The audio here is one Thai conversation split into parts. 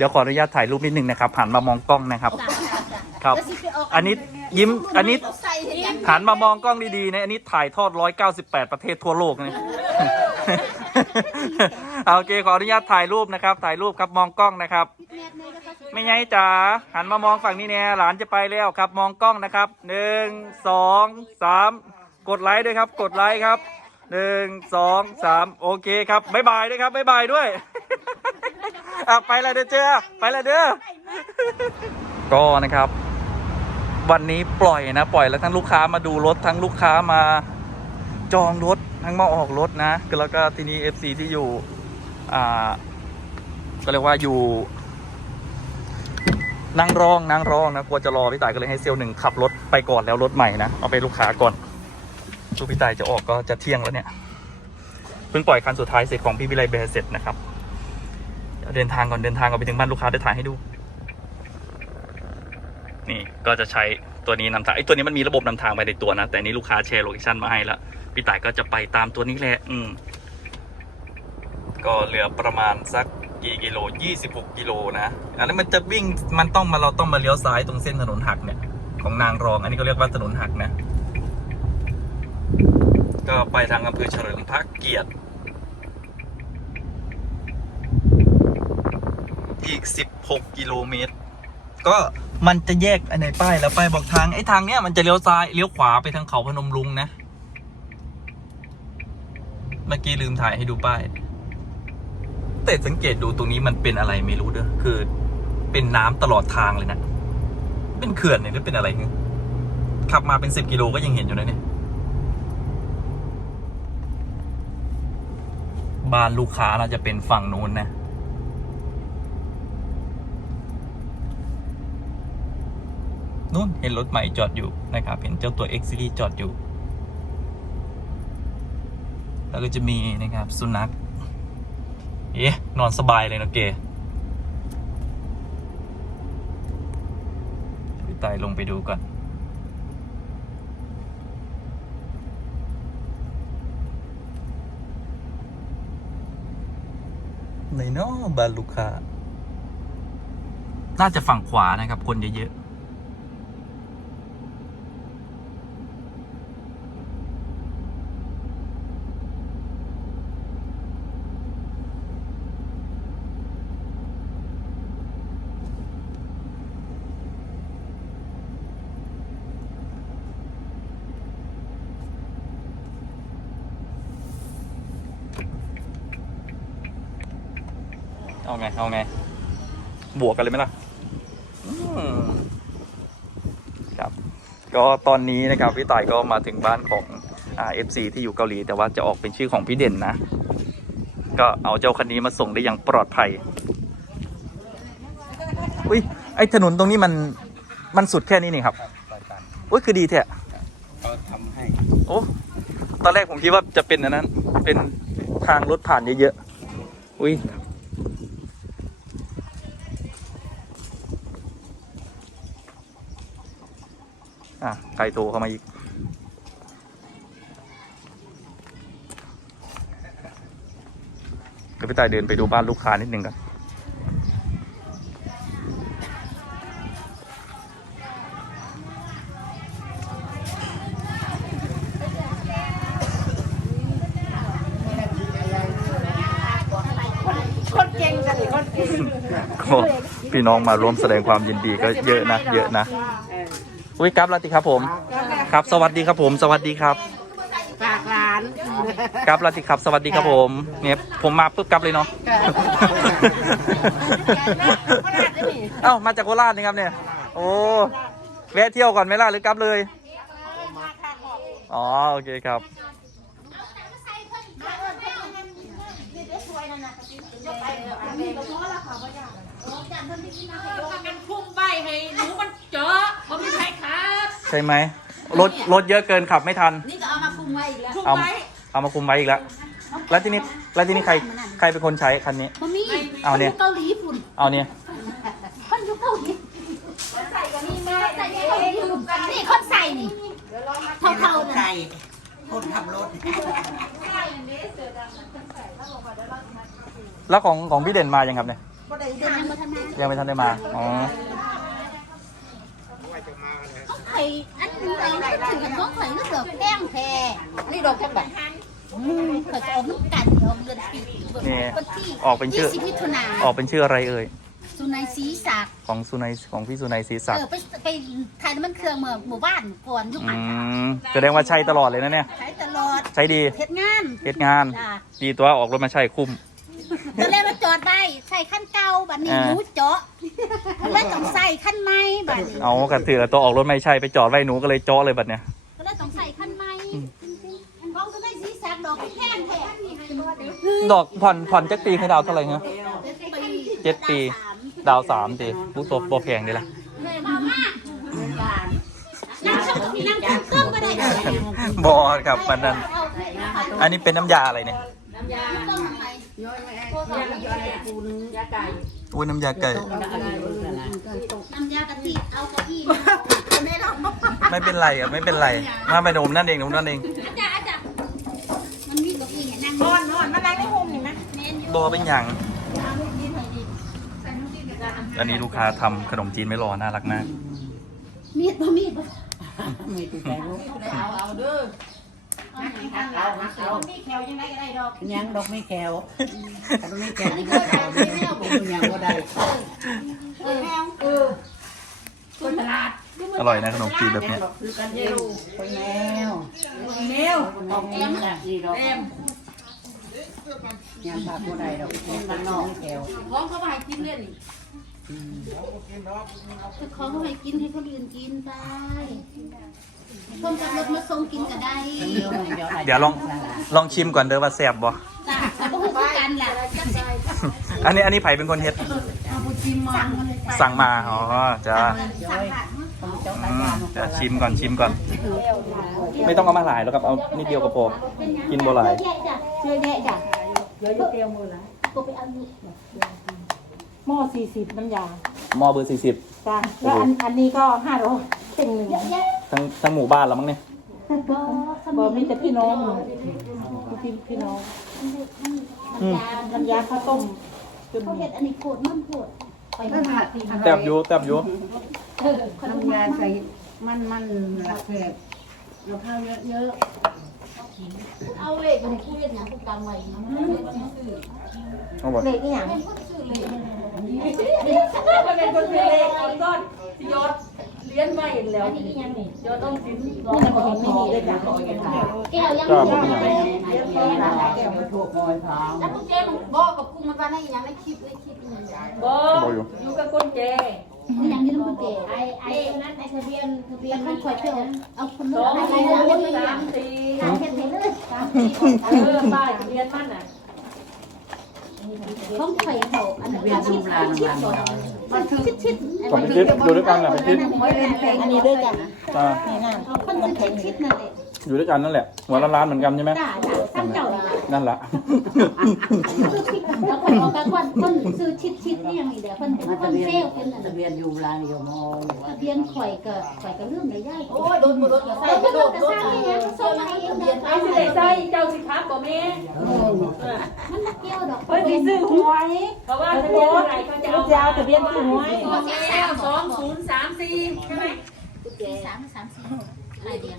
ดี๋ยวขออนุญาตถ่ายรูปนิดนึงนะครับหันมามองกล้องนะครับ ครับ อันนี้ยิ้มอันนี้ใส่ให้ยังหันมามองกล้องดีๆนะอันนี้ถ่ายทอด 198 ประเทศทั่วโลกนะเอาโอเคขออนุญาตถ่ายรูปนะครับ ถ่ายรูปครับมองกล้องนะครับไม่ไงจ๋าหันมามองฝั่งนี้เนี่ยหลานจะไปแล้วครับ มองกล้องนะครับหนึ่งสองสามกดไลค์ด้วยครับ กดไลค์ครับหนึ่งสองสามโอเคครับบ๊ายบายด้วยครับบ๊ายบายด้วย อะไปแล้วเด้อเจ้าไปแล้วเด้อก็นะครับ วันนี้ปล่อยนะ ปล่อยแล้วทั้งลูกค้ามาดูรถทั้งลูกค้ามาจองรถทั้งมาออกรถนะแล้วก็ทีนี้ FC ที่อยู่อ่าก็เรียกว่าอยู่นั่งรองนั่งรองนะกลัวจะรอพี่ต่ายก็เลยให้เซลล์หนึ่งขับรถไปก่อนแล้วรถใหม่นะเอาไปลูกค้าก่อนลูกพี่ต่ายจะออกก็จะเที่ยงแล้วเนี่ยเพิ่งปล่อยคันสุดท้ายเสร็จของพี่วิไลแบร์เสร็จนะครับ เดินทางก่อนเดินทางก่อนไปถึงบ้านลูกค้าได้ถ่ายให้ดู นี่ก็จะใช้ตัวนี้นำทางไอ้ตัวนี้มันมีระบบนำทางไปในตัวนะ แต่นี้ลูกค้าแชร์โลเคชั่นมาให้แล้วพี่ต่ายก็จะไปตามตัวนี้แหละอืมก็เหลือประมาณสักกี่กิโล26กิโลนะอันนี้นมันจะวิ่งมันต้องมาเราต้องมาเลี้ยวซ้ายตรงเส้นถนนหักเนี่ย ของนางรอง อันนี้ก็เรียกว่าถนนหักนะ ก็ไปทางอำเภอเฉลิมพระเกียรติ อีก 16 กิโลเมตร ก็มันจะแยกอันป้ายแล้วป้ายบอกทางไอ้ทางเนี้ยมันจะเลี้ยวซ้ายเลี้ยวขวาไปทางเขาพนมรุ้งนะ เมื่อกี้ลืมถ่ายให้ดูป้าย แต่สังเกตดูตรงนี้มันเป็นอะไรไม่รู้เด้อคือเป็นน้ำตลอดทางเลยนะ เป็นเขื่อนเนี่ยหรือเป็นอะไรเนี่ยขับมาเป็นสิบกิโลก็ยังเห็นอยู่นะเนี่ยบ้านลูกค้าน่าจะเป็นฝั่งนู้นนะ นู่นเห็นรถใหม่จอดอยู่นะครับเห็นเจ้าตัว X Series จอดอยู่ แล้วก็จะมีนะครับสุนัขเอ๊ะนอนสบายเลยนะเกตายลงไปดูก่อนในนอบานลูกค้าน่าจะฝั่งขวานะครับ คนเยอะๆ เอาไง เอาไง บวกกันเลยไหมล่ะครับ ก็ตอนนี้นะครับพี่ต่ายก็มาถึงบ้านของอ่าเอฟซีที่อยู่เกาหลี แต่ว่าจะออกเป็นชื่อของพี่เด่นนะ ก็เอาเจ้าคันนี้มาส่งได้อย่างปลอดภัย อุ้ยไอถนนตรงนี้มันมันสุดแค่นี้นี่ครับอุ้ยคือดีแท้เขาทำให้โอ้ตอนแรกผมคิดว่าจะเป็นอันนั้น เป็นทางรถผ่านเยอะๆอุ้ย อะใครโทรเข้ามาอีก เดี๋ยวพี่ตายเดินไปดูบ้านลูกค้านิดนึงกันคนเก่งกันดิคนเก่งก็พี่น้องมาร่วมแสดงความยินดีก็เยอะนะ เยอะนะ อุ้ยกราบลาติครับผม ครับสวัสดีครับผม สวัสดีครับฝากร้านกราบลาติครับ สวัสดีครับผมเนี่ยผมมาปุ๊บกลับเลยเนาะเอ้ามาจากโคราชนี่ครับเนี่ย โอ้แวะเที่ยวก่อนไหมล่ะหรือกลับเลยอ๋อโอเคครับกันพุ่งใบให้หนูมันเจาะมันไม่ใช่ครับ ใช่ไหมรถรถเยอะเกินขับไม่ทัน นี่ก็เอามาคุมไว้อีกแล้วพุ่งเอาใบเอามาคุมไว้อีกแล้ว แล้วทีนี้แล้วทีนี้ใครใครเป็นคนใช้คันนี้มามีเอาเนี่ย เกาหลีฝุ่นเอาเนี่ยคนอยู่เกาหลีใส่กันนี่แม่ใส่นี่คนอยู่กันนี่คนใส่นี่เท่าๆใครนะคนขับรถ แล้วของของพี่เด่นมายังครับเนี่ยทางมาทำงานยังไม่ทันได้มาอ๋อ เขาไข่อันนี้ไข่ถึงเขาไข่ก็เสือแป้งแพรนี่ดอกแค่แบบอืมเขาจะออกน้ำกันออกเดือนปีนี่วันที่ออกเป็นชื่อยี่สิบมิถุนาออกเป็นชื่ออะไรเอ่ยสุนัยศรีศักดิ์ของสุนัยของพี่สุนัยศรีศักเอดิ์อไปไปถ่ายน้ำมันเครื่องเมื่อหมู่บ้านก่อนยุคอืหันมแสดงว่าใช่ตลอดเลยนะเนี่ย ใช้ตลอด ใช้ดีเฮ็ดงานเฮ็ดงานจ้ะดีตัวออกรถมาใช่คุ้ม ขั้นเก่าบัดนี้อ่า หนูเจาะแล้วต้องใส่ขั้นใหม่บัดนี้เอากระถือตัวออกรถไม่ใช่ไปจอดไว้หนูก็เลยเจาะเลยบัดเนี่ยก็เลยต้องใส่ขั้นใหม่ของสุนัยศรีศักดิ์ดอกแพงแท้ดอกผ่อนผ่อนเจ็ดปีให้ดาวเท่าไหร่เงี้ย เจ็ดปี ดาวสามตีผู้ตัวโปรแพงดีละเลยมามานั่งเครื่องนั่งเครื่องก็ได้เด้อบอครับมันนั้นอันนี้เป็นน้ำยาอะไรเนี่ยต้องทำไม อุ้ยน้ำยาไก่ น้ำยากะทิเอากะทิไม่หรอกไม่เป็นไรอะไม่เป็นไร มาไปหนุ่มนั่นเองหนุ่มนั่นเองอาจารย์อาจารย์มันมีกะทิเนี่ยนั่งนอนนอนมานั่งในห้องนี่ไหมเมนอยู่บอเป็นอย่าง อันนี้ลูกค้าทำขนมจีนไม่รอน่ารักมากมีดบ่มีดบ่มีติดใจลูกเอาเอาเด้อ เอาหนังเอาหนังเอามีแขวยังไงก็ได้ดอกยังดอกไม่แก้วดอกไม่แก้วนี่ก็ได้ผมยังก็ได้เออแมวเออคนตลาดอร่อยนะขนมจีนแบบเนี้ยคือกันเองคนแมวแมวดอกนี้นะดีดอกแอมยังพาผู้ใดดอกมันนอกแก้วร้องเขาไปกินเล่นนี่จะขอเขาให้กินให้คนอื่นกินไป คนขับรถมาส่งกินก็ได้เดี๋ยวลองลองชิมก่อนเด้อว่าแซ่บบ่จ้ะแต่บ่ฮู้คือกันล่ะจักสิอันนี้อันนี้ไผเป็นคนเฮ็ดสั่งมาเลยจ้ะสั่งมา อ๋อจ้าสั่งผ่านมาผมเจ้าอืตามจะชิมก่อนชิมก่อน ไม่ต้องเอามาหลายแล้วครับเอานิดเดียวก็พอกินบ่หลายเยอะแยะจ้ะเยอะแยะจ้ะเยอะเตียวมือละก็ไปเอาอยู่หม้อสี่สิบน้ำยาหม้อเบอร์สี่สิบจ้าแล้วอันอันนี้ก็ห้าร้อยเป็นหนึ่งเยอะแยะ ทั้งทั้งหมู่บ้านแล้วมั้งเนี่ยบ่สบมุอนมีแต่พี่น้องพี่พี่น้องอืมน้ำยาข้าวต้มจนเขาเฮ็ดอันนี้โคตรมันโคตรไปมันแซ่บอยู่แซ่บอยู่เออขนมน้ำยามันใส่มันมันละแคบเราข้าวเยอะเอาเว้ยมันคุยกันหยังพวกกลางไว้นะเอาบ่เล็กนี่อย่างเป็นคนซื้อเลยมันเป็นคนเล็กคนก้อนที่ยอด เลี้ยนไม่แล้วอันนี้อีหยังนี่ยอดต้องสินนี่มันก็เห็นไม่มีเลยจ้ะแก้วยังจ้ามีบ่เป็นหยังๆแก้วแก้วมันถูกมอยทางแล้วพวกเจ๊มันบอกกับกูมันว่าในยังในคลิปในคลิปอีหยังบ่อยู่กับคนแก่อีหยังนี่ต้องเก๋ไอ้ไอ้นั้นไอ้ทะเบียนทะเบียนมันขอยเที่ยวเอาคนสนู้อนงอะไรสี่แล้วเลยสามสี่ถามเฮ็ดให้เลยสามสี่เออป้ายทะเบียนมันน่ะ ของข่เขาอันนั้นชิดชิดมันชิดชิดมไปคิดอยู่ด้วยกันนะไปคิดอันนี้ด้วยจ้ะจ้านี่น่าคนจะชิดชิดนั่นแหละอยู่ด้วยกันนั่นแหละหัวละล้านเหมือนกันใช่ไหมจ้าจ้าซ้งเจ้า นั่นแหละแล้วคนออกกับคนคนซื้อชิดชิดนี่ยังมีเด้อคนเป็นมาคทะนเบียนเซลเป็นอันทะเบียนอยู่ร้านอยู่มอทะเบียนข่อยก็ข่อยก็เรื่องได้ย่ายโอ้ยโดนบ่โดนก็ใส่เรากระโดก็ดโดโดดดสร้างนี่นะส่งให้เองเดือนไอ้สิได้ใส่เจ้าสิครับบ่แม่มันนักเกี่ยวดอกเพิ่นสิซื้อหวยเพราะว่าทะเบียนอะไรเขาจะเอาจะเอาทะเบียนซื้อหวยแก้วสองศูนย์สามสี่ใช่ไหม สามสามสี่หลายเดือน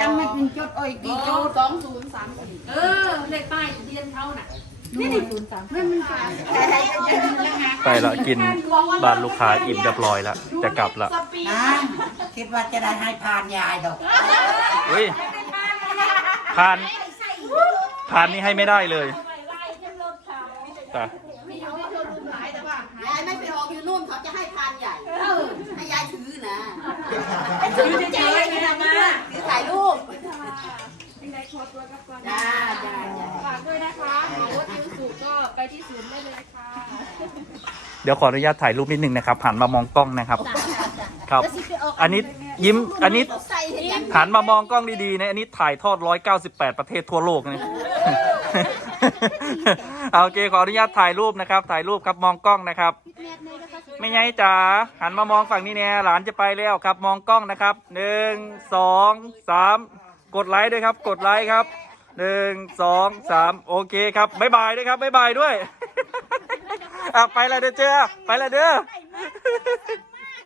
จำไม่เป็นจดอ้อยกี่จดสองศูนย์สามสี่เออเลขป้ายทะเบียนเขาน่ะไปละกินบ้านลูกค้าอิ่มเรียบร้อยแล้วจะกลับละนะคิดว่าจะได้ให้พานยายดอกอุ้ยผ่านผ่านนี่ให้ไม่ได้เลยจ้ะ ยายไม่ไปออกอยู่นู่นเขาจะให้พานใหญ่ให้ยายถือนะ ถือเฉยๆไม่ทำมาถือถ่ายรูปจ้าจ้าจ้าฝากด้วยนะคะรถยูสุก็ไปที่ศูนย์ได้เลยค่ะเดี๋ยวขออนุญาตถ่ายรูปนิดนึงนะครับหันมามองกล้องนะครับจ้าจ้าจ้าครับแล้วสิไปออกอันนี้ยิ้มอันนี้ใส่ให้ยังหันมามองกล้องดีๆนะอันนี้ถ่ายทอด 198 ประเทศทั่วโลกนะ เอาโอเคขออนุญาตถ่ายรูปนะครับ ถ่ายรูปครับมองกล้องนะครับแม่เลยนะคะไม่ไงจ๋าหันมามองฝั่งนี้แน่หลานจะไปแล้วครับ มองกล้องนะครับหนึ่งสองสามกดไลค์ด้วยครับ กดไลค์ครับหนึ่งสองสามโอเคครับบ๊ายบายด้วยครับบ๊ายบายด้วยอะไปและเด้อเจ้าไปและเด้อ